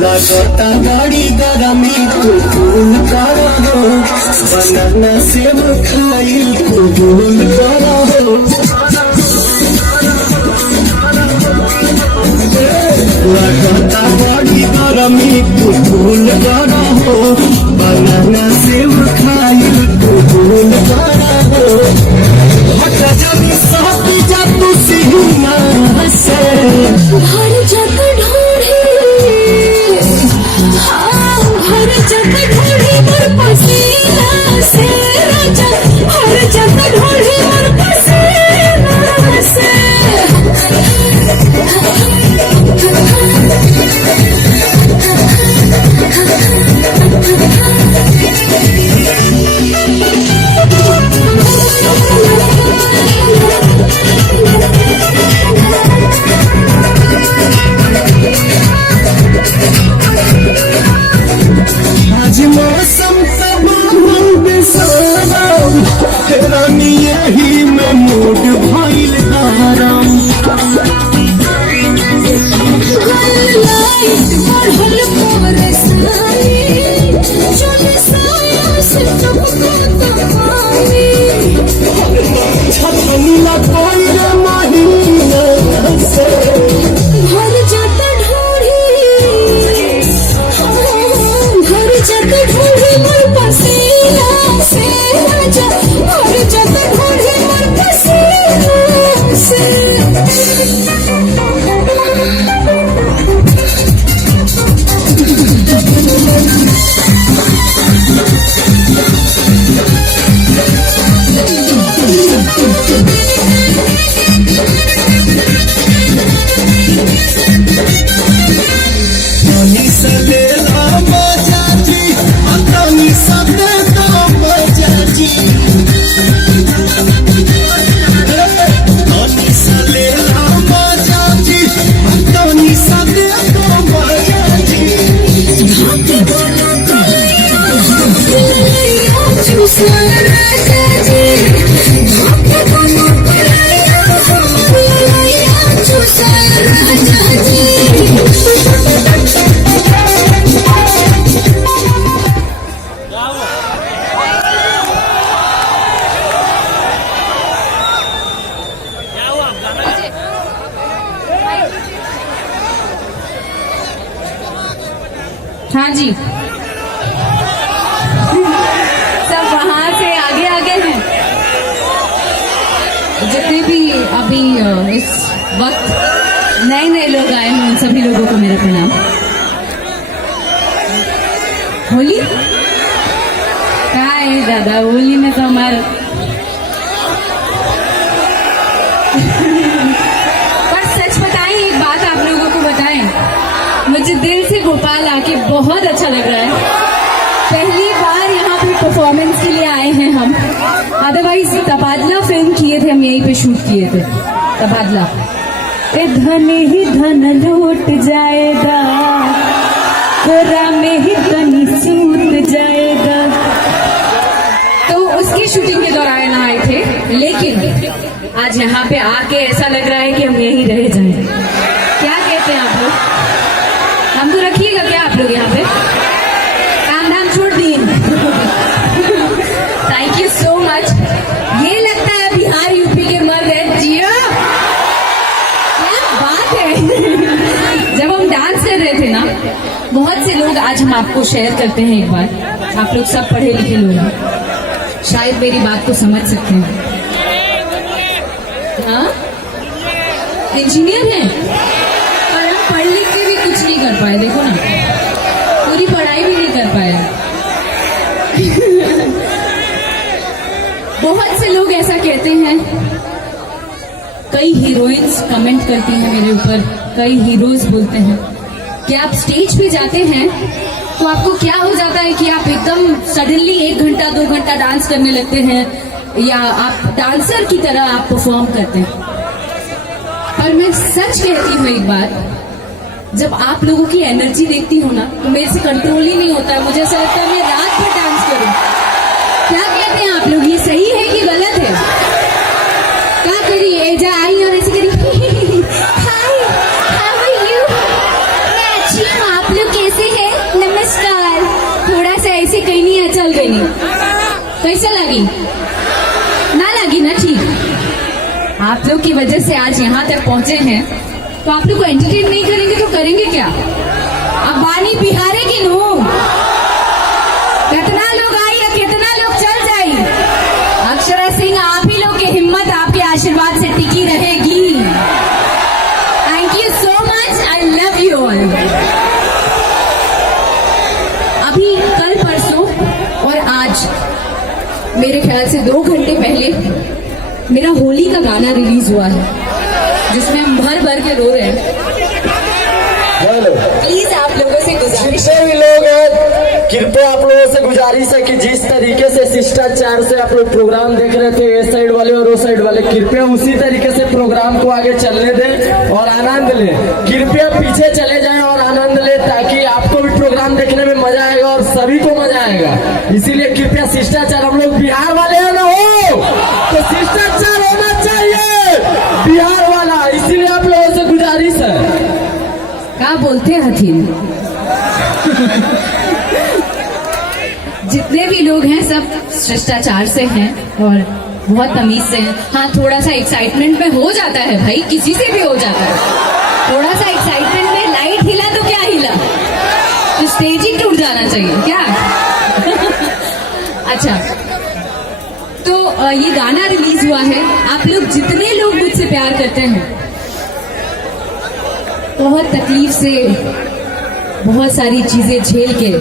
लगता गाड़ी गरमी कुल करो बनाना सेब खाई कुल करो लगता गाड़ी गरमी कुल करो बनाना सेब खाई कुल करो हटा जब सब जा तू सीमा से भर जग ढूंढी भर जग ढूंढी मोर पसीना से राजा भर जग ढूंढी मोर पसीना से आज मौसम रानी यही में मूड भइल आराम छतनीला कोई महीना से भर जग ढूंढी भर जग ढूंढी मोर पसीना से राजा भर जग ढूंढी मोर पसीना से हाँ जी सब वहां से आगे आगे हैं जितने भी अभी इस वक्त नए नए लोग आए हैं उन सभी लोगों को मेरा प्रणाम। होली क्या है दादा, होली में तो हमारा पर सच बताएं, एक बात आप लोगों को बताएं, मुझे दिल से भोपाल आके बहुत अच्छा लग रहा है। पहली बार यहाँ पे परफॉर्मेंस के लिए आए हैं हम, अदरवाइज तबादला फिल्म किए थे हम, यहीं पे शूट किए थे तबादला। ए धन ही धन लौट जाएगा, कोरा में ही तनी सूत जाएगा, तो उसकी शूटिंग के दौरान आए थे। लेकिन आज यहाँ पे आके ऐसा लग रहा है कि हम यहीं रह जाएं। क्या कहते हैं आप लोग? हम तो रखिएगा क्या आप लोग यहाँ पे? काम धाम छोड़ दिए। Thank you so much. ये लगता है बिहार यूपी के मर्द है। जियो, क्या बात है। जब हम डांस कर रहे थे ना, बहुत से लोग, आज हम आपको शेयर करते हैं एक बार, आप लोग सब पढ़े लिखे लोग हैं, शायद मेरी बात को समझ सकते हैं। हाँ, इंजीनियर हैं, पर हम पढ़ लिख के भी कुछ नहीं कर पाए। देखो ना, पूरी पढ़ाई भी नहीं कर पाए। बहुत से लोग ऐसा कहते हैं, कई हीरोइंस कमेंट करती हैं मेरे ऊपर, कई हीरोज बोलते हैं कि आप स्टेज पे जाते हैं तो आपको क्या हो जाता है कि आप एकदम सडनली 1 घंटा 2 घंटा डांस करने लगते हैं, या आप डांसर की तरह आप परफॉर्म करते हैं। और मैं सच कहती हूँ एक बात, जब आप लोगों की एनर्जी देखती हूँ ना तो मेरे से कंट्रोल ही नहीं होता है। मुझे ऐसा लगता है मैं रात भर डांस करूँ। क्या कहते हैं आप लोग, ये सही है कि गलत है? क्या करी एजा आई और ऐसे करी हाय हाउ आर यू, मैं अच्छी हूँ, आप लोग कैसे हैं, नमस्कार, थोड़ा सा ऐसे कहीं नहीं है, चल गई। कैसा लगी? ना लगी ना? ठीक। आप लोग की वजह से आज यहाँ तक पहुंचे हैं, तो आप लोग को एंटरटेन नहीं करेंगे तो करेंगे क्या? अब बानी बिहारे की नो, कितना लोग आई या कितना लोग चल जाए, अक्षरा सिंह आप ही लोग की हिम्मत आपके आशीर्वाद से टिकी रहेगी। Thank you so much, I love you all. अभी कल परसों और आज मेरे ख्याल से 2 घंटे पहले मेरा होली का गाना रिलीज हुआ है, जिसमें हम भर भर के रो रहे हैं। हेलो, प्लीज आप लोगों से गुजारिश, जितने भी लोग हैं कृपया आप लोगों से गुजारिश है कि जिस तरीके से शिष्टाचार से आप लोग प्रोग्राम देख रहे थे, इस साइड वाले और उस साइड वाले, कृपया उसी तरीके से प्रोग्राम को आगे चलने दें और आनंद लें। कृपया पीछे चले जाएं और आनंद लें, ताकि आपको भी प्रोग्राम देखने में मजा आएगा और सभी को मजा आएगा। इसीलिए कृपया शिष्टाचार, हम लोग बिहार वाले हैं ना, हो तो शिष्टाचार होना चाहिए बिहार वाला, इसीलिए आप लोगों से गुजारिश है। क्या बोलते हैं हथीन? जितने भी लोग हैं सब शिष्टाचार से हैं और बहुत तमीज से हैं। हाँ, थोड़ा सा एक्साइटमेंट में हो जाता है भाई, किसी से भी हो जाता है। थोड़ा सा एक्साइटमेंट में लाइट हिला तो क्या हिला, तो स्टेज ही टूट जाना चाहिए क्या? अच्छा, तो ये गाना रिलीज हुआ है। आप लोग जितने लोग मुझसे प्यार करते हैं, बहुत तकलीफ से, बहुत सारी चीजें झेल के